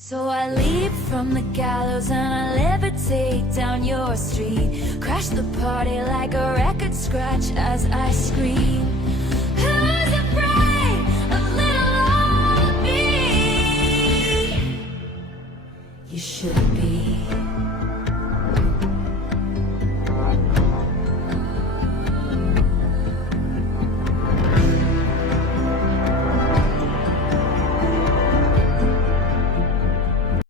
So I leap from the gallows and I levitate down your street. Crash the party like a record scratch as I scream. Who's afraid of little old me? You should be.